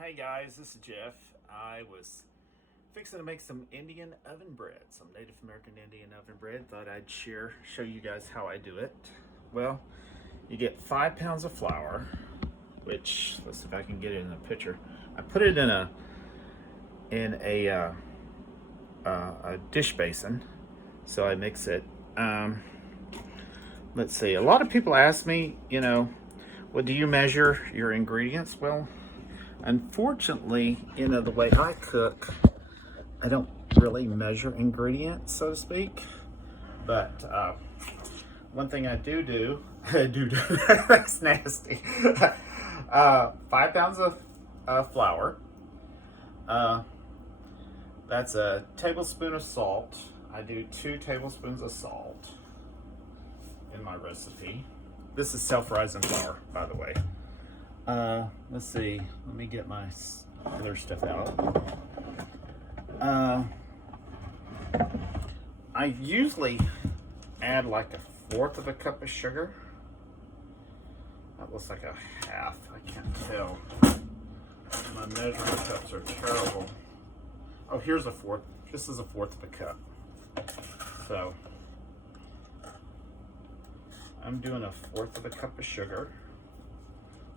Hey guys, this is Jeff. I was fixing to make some Indian oven bread, some Native American Indian oven bread. Thought I'd show you guys how I do it. Well, you get 5 pounds of flour, which, let's see if I can get it in a picture. I put it in a dish basin, so I mix it. Let's see, a lot of people ask me, well, do you measure your ingredients? Well, unfortunately, the way I cook, I don't really measure ingredients, so to speak. But one thing I do, that's nasty. 5 pounds of flour. That's a tablespoon of salt. I do 2 tablespoons of salt in my recipe. This is self-rising flour, by the way. Let's see, let me get my other stuff out. I usually add like 1/4 cup of sugar. That looks like a half, I can't tell. My measuring cups are terrible. Oh, here's 1/4. This is 1/4 cup. So, I'm doing 1/4 cup of sugar.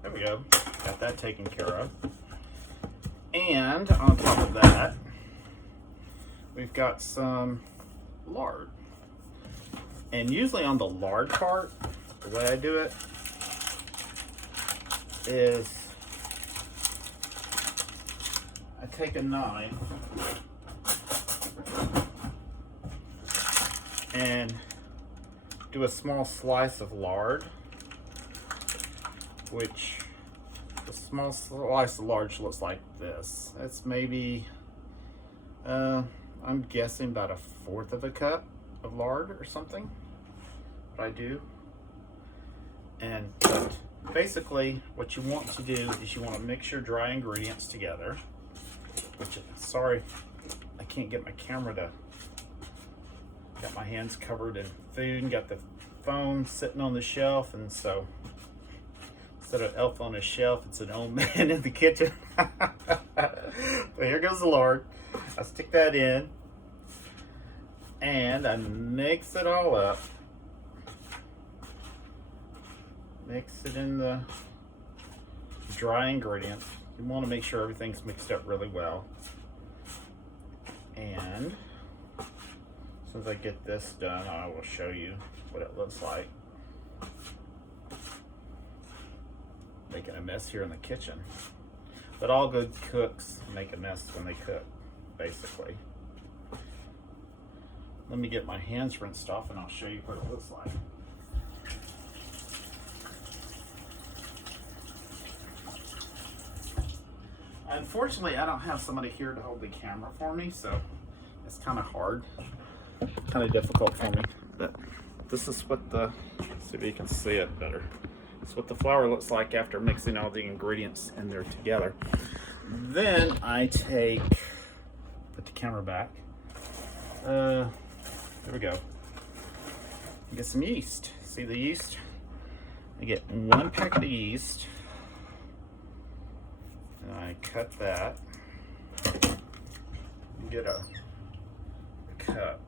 There we go, got that taken care of. And on top of that, we've got some lard. And usually on the lard part, the way I do it is I take a knife and do a small slice of lard, which the small slice of lard looks like this. It's maybe, I'm guessing about 1/4 cup of lard or something, what I do. And basically what you want to do is you want to mix your dry ingredients together, which, sorry, I can't get my camera to, got my hands covered in food and got the phone sitting on the shelf, and so instead of elf on a shelf, it's an old man in the kitchen. But here goes the lard. I stick that in and I mix it all up. Mix it in the dry ingredients. You want to make sure everything's mixed up really well. And as soon as I get this done, I will show you what it looks like. Making a mess here in the kitchen. But all good cooks make a mess when they cook, basically. Let me get my hands rinsed off and I'll show you what it looks like. Unfortunately, I don't have somebody here to hold the camera for me, so it's kind of hard, kind of difficult for me. But this is what see if you can see it better. That's what the flour looks like after mixing all the ingredients in there together. Then I put the camera back. There we go. Get some yeast. See the yeast? I get 1 packet of yeast. And I cut that. And get a cup.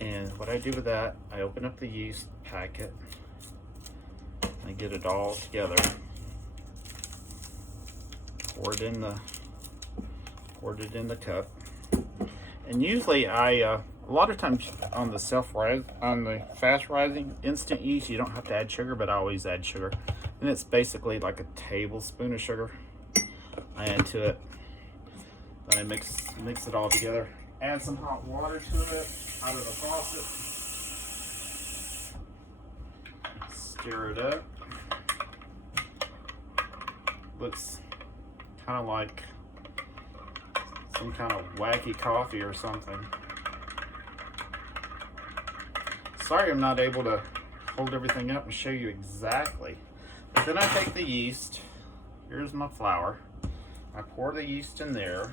And what I do with that, I open up the yeast packet. I get it all together. Pour it in the cup. And usually a lot of times on the fast rising instant yeast, you don't have to add sugar, but I always add sugar. And it's basically like a tablespoon of sugar I add to it. Then I mix it all together. Add some hot water to it out of the faucet. Stir it up. Looks kind of like some kind of wacky coffee or something. Sorry I'm not able to hold everything up and show you exactly. But then I take the yeast. Here's my flour. I pour the yeast in there.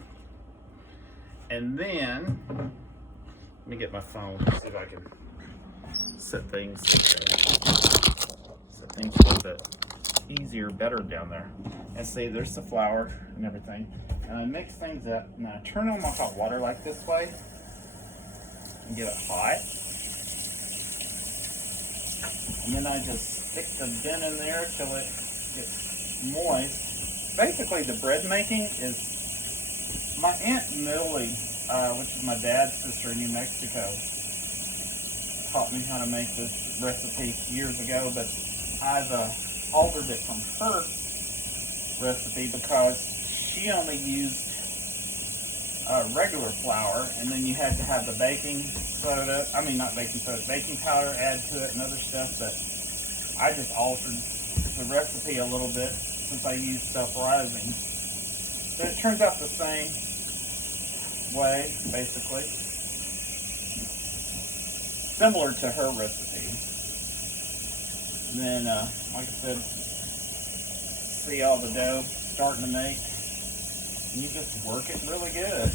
And then, let me get my phone, see if I can set things a little bit easier, better down there. And see, there's the flour and everything. And I mix things up. And I turn on my hot water like this way and get it hot. And then I just stick the bin in there till it gets moist. Basically, the bread making is my Aunt Millie, which is my dad's sister in New Mexico, taught me how to make this recipe years ago, but I've altered it from her recipe because she only used regular flour, and then you had to have the baking soda, not baking soda, baking powder add to it and other stuff, but I just altered the recipe a little bit since I used self-rising. So it turns out the same way, basically. Similar to her recipe. And then, like I said, see all the dough starting to make. And you just work it really good.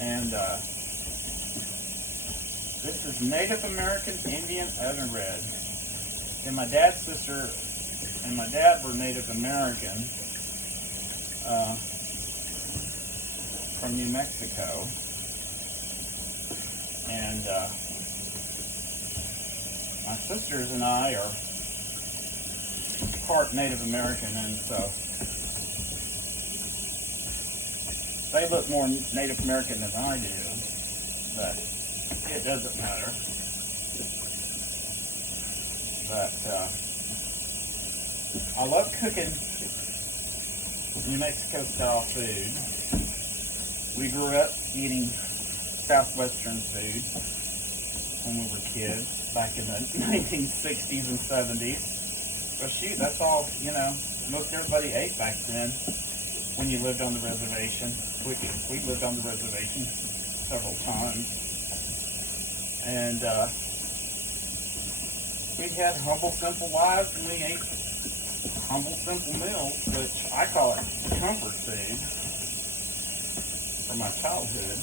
And this is Native American Indian oven bread. And my dad's sister and my dad were Native American from New Mexico. And my sisters and I are part Native American, and so they look more Native American than I do, but it doesn't matter. But I love cooking New Mexico style food. We grew up eating Southwestern food when we were kids back in the 1960s and 70s. Well, shoot, that's all, most everybody ate back then when you lived on the reservation. We lived on the reservation several times. And we had humble, simple lives, and we ate humble, simple meals, which I call it comfort food from my childhood.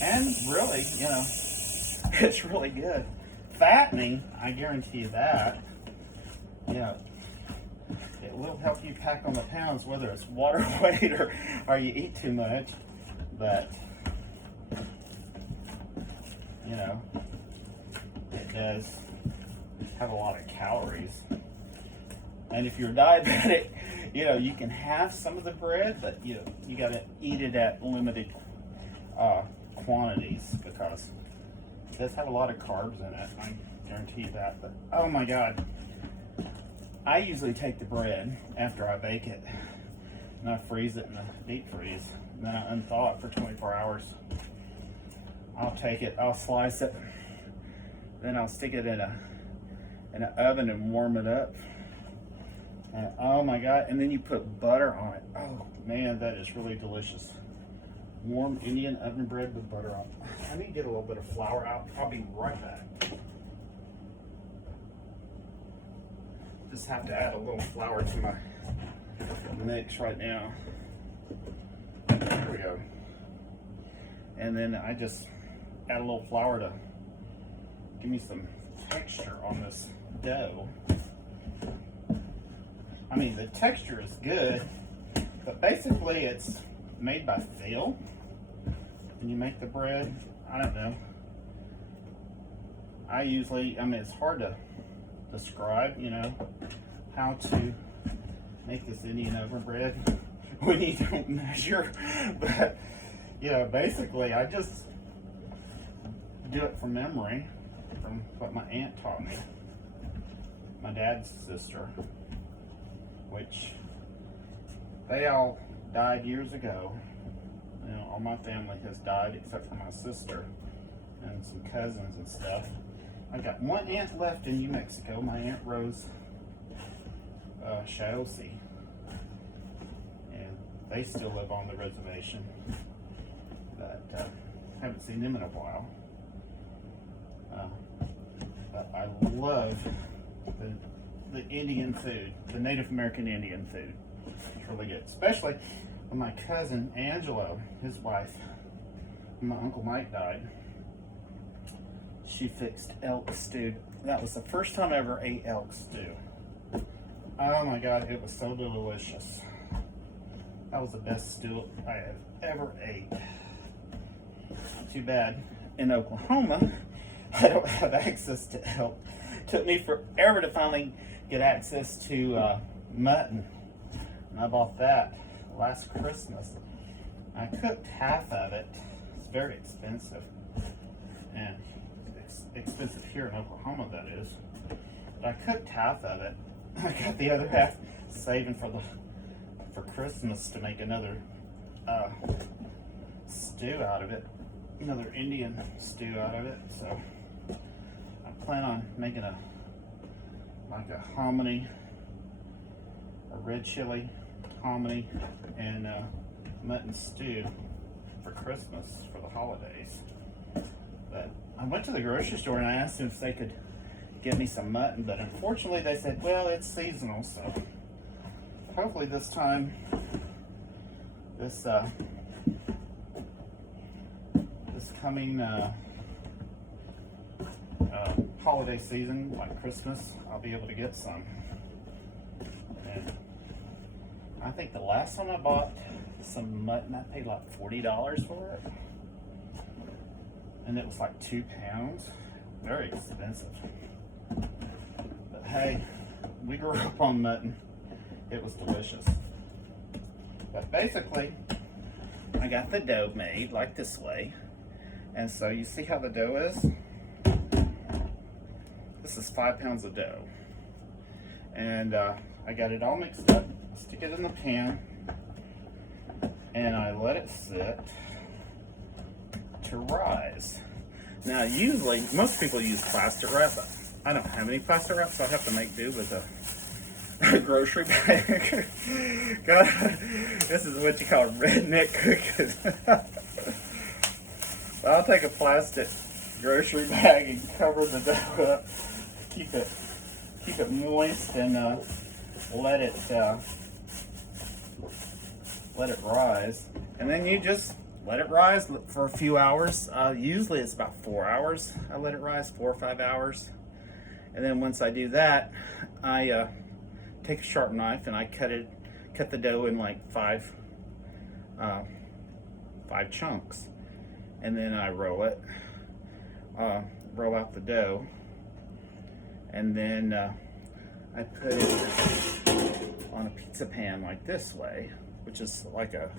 And really, it's really good. Fattening, I guarantee you that. It will help you pack on the pounds, whether it's water weight or you eat too much. But, it does have a lot of calories. And if you're diabetic, you can have some of the bread, but you got to eat it at limited quantities because it does have a lot of carbs in it. I guarantee that. But oh my God, I usually take the bread after I bake it and I freeze it in the deep freeze, and then I unthaw it for 24 hours. I'll take it, I'll slice it, then I'll stick it in an oven and warm it up. And oh my God, and then you put butter on it. Oh man, that is really delicious. Warm Indian oven bread with butter on it. I need to get a little bit of flour out. I'll be right back. Just have to add a little flour to my mix right now. There we go. And then I just add a little flour to give me some texture on this dough. The texture is good, but basically it's made by feel. And you make the bread, I don't know. I usually, it's hard to describe, how to make this Indian oven bread when you don't measure. But, basically I just do it from memory, from what my aunt taught me. My dad's sister, which they all died years ago. All my family has died except for my sister and some cousins and stuff. I got one aunt left in New Mexico, my Aunt Rose Shiossi, and they still live on the reservation, but haven't seen them in a while. But I love the Indian food, the Native American Indian food. It's really good, especially when my cousin Angelo, his wife, when my Uncle Mike died, she fixed elk stewed that was the first time I ever ate elk stew. Oh my God, it was so delicious. That was the best stew I have ever ate. Too bad in Oklahoma, I don't have access to elk. It took me forever to finally get access to mutton. And I bought that last Christmas. I cooked half of it. It's very expensive. And it's expensive here in Oklahoma, that is. But I cooked half of it. I got the other half saving for Christmas to make another stew out of it. Another Indian stew out of it. So I plan on making a hominy, a red chili hominy, and mutton stew for Christmas, for the holidays. But I went to the grocery store and I asked them if they could get me some mutton, but unfortunately they said, well, it's seasonal, so hopefully this time, this coming holiday season, like Christmas, I'll be able to get some. And I think the last time I bought some mutton, I paid like $40 for it. And it was like 2 pounds. Very expensive. But hey, we grew up on mutton. It was delicious. But basically, I got the dough made like this way. And so you see how the dough is? This is 5 pounds of dough. And I got it all mixed up. Stick it in the pan. And I let it sit to rise. Now usually, most people use plastic wrap, but I don't have any plastic wrap, so I have to make do with a grocery bag. God, this is what you call redneck cooking. Well, I'll take a plastic grocery bag and cover the dough up, keep it moist, and let it rise. And then you just let it rise for a few hours. Usually it's about 4 hours. I let it rise, 4 or 5 hours. And then once I do that, I take a sharp knife and I cut the dough in like five chunks. And then I roll out the dough. And then I put it on a pizza pan like this way, which is like a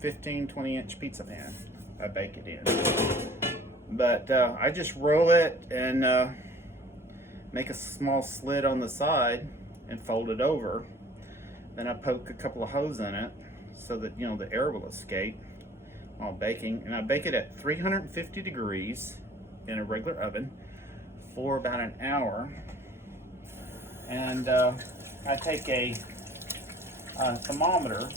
15-20 inch pizza pan. I bake it in. But I just roll it and make a small slit on the side and fold it over. Then I poke a couple of holes in it so that, you know, the air will escape while baking. And I bake it at 350 degrees in a regular oven for about an hour. And I take a thermometer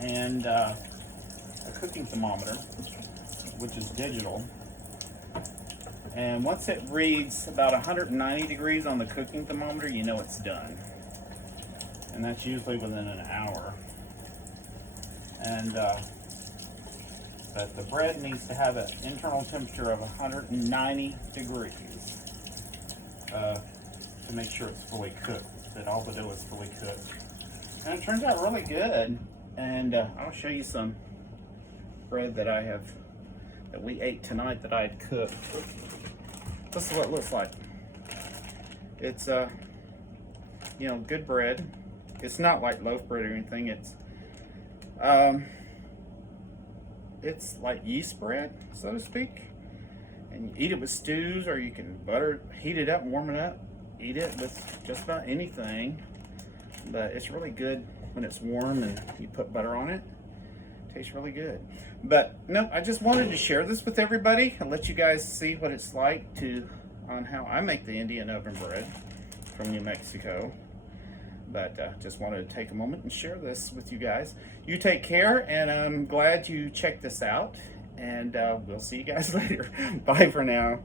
and a cooking thermometer, which is digital. And once it reads about 190 degrees on the cooking thermometer, you know it's done. And that's usually within an hour. And but the bread needs to have an internal temperature of 190 degrees to make sure it's fully cooked, that all the dough is fully cooked. And it turns out really good. And I'll show you some bread that we ate tonight that I had cooked. This is what it looks like. It's you know, good bread. It's not like loaf bread or anything. It's like yeast bread, so to speak. And you eat it with stews, or you can heat it up, warm it up, eat it with just about anything. But it's really good when it's warm and you put butter on it. Tastes really good. But no, I just wanted to share this with everybody and let you guys see what it's like on how I make the Indian oven bread from New Mexico. But just wanted to take a moment and share this with you guys. You take care, and I'm glad you checked this out. And we'll see you guys later. Bye for now.